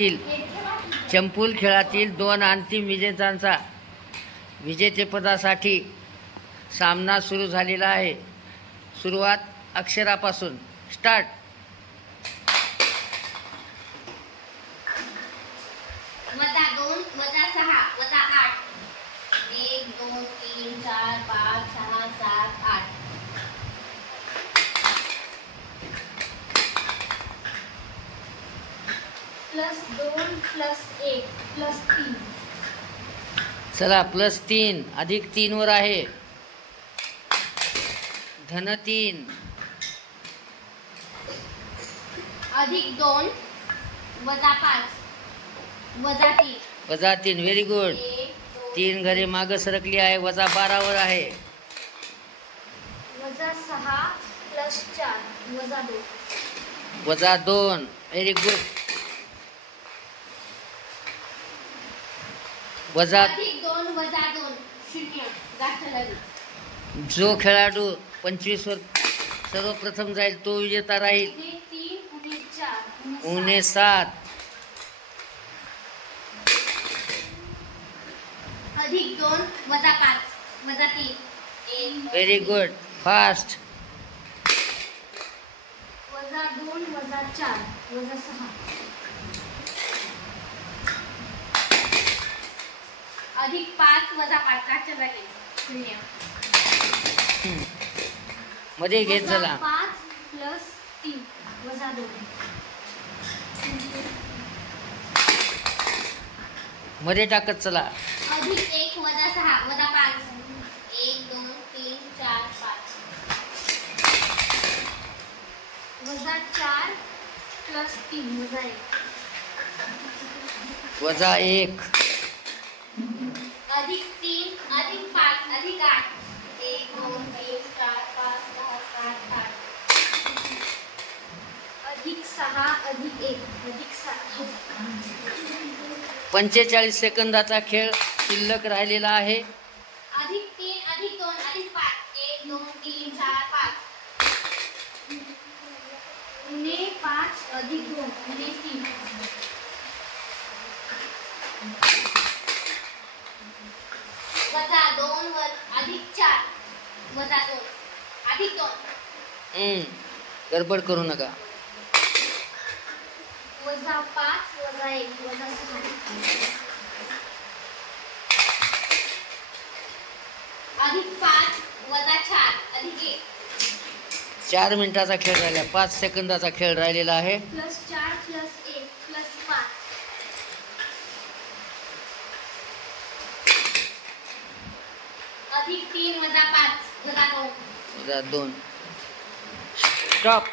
चंपूल खेळातील दोन अंतिम विजेत्यांचा विजेतेपदासाठी सामना सुरू झालेला आहे. सुरुवात अक्षरापासून. स्टार्ट. -2 -6 -8 1 2 3 4 5 6 7 8 +2 +1 +3. चला, +3 अधिक 3 वर आहे. -3 अधिक 2 -5 -3 व्हेरी गुड. 3 घरे माग सरकली आहे. -12 वर आहे. -6 +4 -2 -2 व्हेरी गुड. अधिक 2 -2 0. गाठलं. जो खेळाडू 25 वर सर्वप्रथम जाईल तो विजेता राहील. -3 -4 उणे 7 अधिक 2 -5 -3 1 व्हेरी गुड. फास्ट. -2 -4 -6 अधिक 5 -5 गाठलं लागेल. 0 मध्ये घेत चला. 5 +3 -2 मध्ये टाकत चला. अधिक 1 -6 -5 1 2 3 4 5 -4 +3 -1 अधिक 3 अधिक 5 अधिक 8 1 2 3 4 5 6 7 8 अधिक 6 अधिक 1 अधिक 7 45 सेकंदाचा खेळ शिल्लक राहिलेला आहे. अधिक 3 अधिक 2 अधिक 5 1 2 3 4 5 उणे 5 अधिक 2 उणे 3 -2 वर अधिक 4 -2 अधिक 2 गडबड करू नका. -5 -1 -6 अधिक 5 -4 अधिक 1 4 मिनिटाचा खेळ राहिला. 5 सेकंदाचा खेळ राहिलेला आहे. +4 +1 +5 अधिक 3 -5 -2 2 स्टॉप.